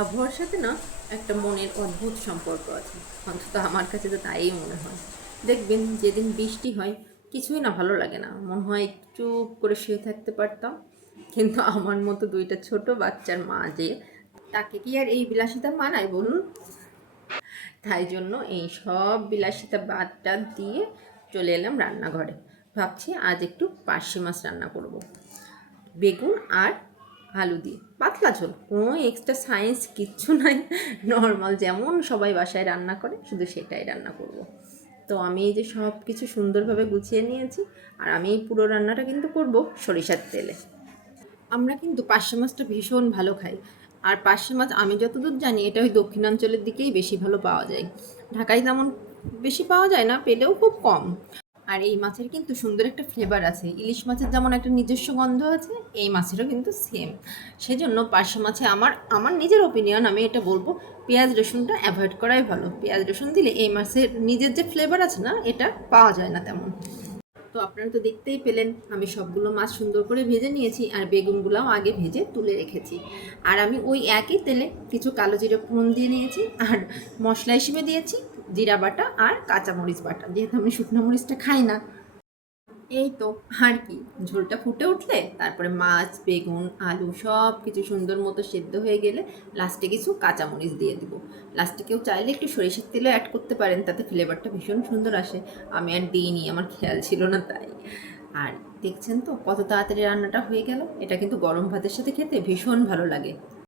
আবহাওয়ার সাথে না একটা মনের অদ্ভুত সম্পর্ক আছে, অন্তত আমার কাছে তো তাই মনে হয়। দেখবেন যেদিন বৃষ্টি হয় কিছুই না ভালো লাগে না, মনে হয় চুপ করে শুয়ে থাকতে পারতাম। কিন্তু আমার মতো দুইটা ছোট বাচ্চার মা যে, তাকে কি আর এই বিলাসিতা মানায় বলুন? তাই জন্য এই সব বিলাসিতা বাদ টাদ দিয়ে চলে এলাম রান্নাঘরে। ভাবছি আজ একটু পার্শে মাছ রান্না করব, বেগুন আর আলু দিয়ে পাতলা ঝোল, কোনো এক্সট্রা সায়েন্স কিচ্ছু নাই। নর্মাল যেমন সবাই বাসায় রান্না করে শুধু সেটাই রান্না করব। তো আমি এই যে সব কিছু সুন্দরভাবে গুছিয়ে নিয়েছি, আর আমি এই পুরো রান্নাটা কিন্তু করব সরিষার তেলে। আমরা কিন্তু পার্শে মাছটা ভীষণ ভালো খাই। আর পার্শে মাছ আমি যতদূর জানি এটা ওই দক্ষিণাঞ্চলের দিকেই বেশি ভালো পাওয়া যায়। ঢাকায় তেমন বেশি পাওয়া যায় না, পেলেও খুব কম। আর এই মাছের কিন্তু সুন্দর একটা ফ্লেভার আছে, ইলিশ মাছের যেমন একটা নিজস্ব গন্ধ আছে, এই মাছেরও কিন্তু সেম। সেজন্য পার্শে মাছে আমার আমার নিজের ওপিনিয়ন, আমি এটা বলবো পেঁয়াজ রসুনটা অ্যাভয়েড করাই ভালো। পেঁয়াজ রসুন দিলে এই মাছের নিজের যে ফ্লেভার আছে না, এটা পাওয়া যায় না তেমন। তো আপনারা তো দেখতেই পেলেন আমি সবগুলো মাছ সুন্দর করে ভেজে নিয়েছি, আর বেগুনগুলোও আগে ভেজে তুলে রেখেছি। আর আমি ওই একই তেলে কিছু কালো জিরে ফোড়ন দিয়ে নিয়েছি, আর মশলা হিসেবে দিয়েছি জিরা বাটা আর কাঁচামরিচ বাটা, যেহেতু আমি শুকনো মরিচটা খাই না। এই তো, আর কি, ঝোলটা ফুটে উঠলে তারপরে মাছ বেগুন আলু সব কিছু সুন্দর মতো সেদ্ধ হয়ে গেলে লাস্টে কিছু কাঁচামরিচ দিয়ে দিব। লাস্টে কেউ চাইলে একটু সরিষার তেলও অ্যাড করতে পারেন, তাতে ফ্লেভারটা ভীষণ সুন্দর আসে। আমি আর দিইনি, আমার খেয়াল ছিল না তাই। আর দেখছেন তো কত তাড়াতাড়ি রান্নাটা হয়ে গেল। এটা কিন্তু গরম ভাতের সাথে খেতে ভীষণ ভালো লাগে।